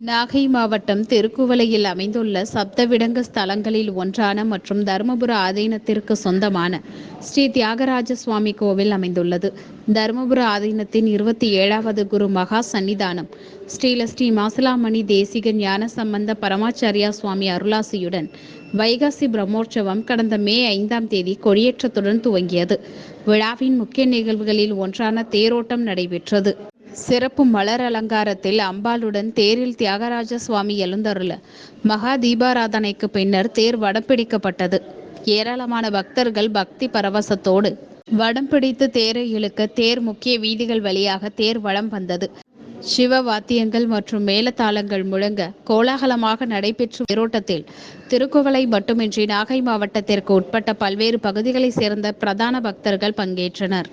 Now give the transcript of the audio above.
நாகை மாவட்டம் திருக்குவளையில் அமைந்துள்ள சப்தவிடங்க ஸ்தலங்களில் ஒன்றான மற்றும் தருமபுர ஆதீனத்திற்கு சொந்தமான ஸ்ரீ தியாகராஜ சுவாமி கோவில் அமைந்துள்ளது. தருமபுர ஆதீனத்தின் இருபத்தி ஏழாவது குரு மகா சன்னிதானம் ஸ்ரீல ஸ்ரீ மாசிலாமணி தேசிக ஞான சம்பந்த பரமாச்சாரியா சுவாமி அருளாசியுடன் வைகாசி பிரம்மோற்சவம் கடந்த மே ஐந்தாம் தேதி கொடியேற்றத்துடன் துவங்கியது. விழாவின் முக்கிய நிகழ்வுகளில் ஒன்றான தேரோட்டம் நடைபெற்றது. சிறப்பு மலர் அலங்காரத்தில் அம்பாளுடன் தேரில் தியாகராஜ சுவாமி எழுந்தருள மகா தீபாராதனைக்கு பின்னர் தேர் வடம் பிடிக்கப்பட்டது ஏராளமான பக்தர்கள் பக்தி பரவசத்தோடு வடம் பிடித்து தேரை இழுக்க தேர் முக்கிய வீதிகள் வழியாக தேர் வளம் வந்தது. சிவ வாத்தியங்கள் மற்றும் மேலதாளங்கள் முழங்க கோலாகலமாக நடைபெற்ற தேரோட்டத்தில் திருக்குவளை மட்டுமின்றி நாகை மாவட்டத்திற்கு உட்பட்ட பல்வேறு பகுதிகளைச் சேர்ந்த பிரதான பக்தர்கள் பங்கேற்றனர்.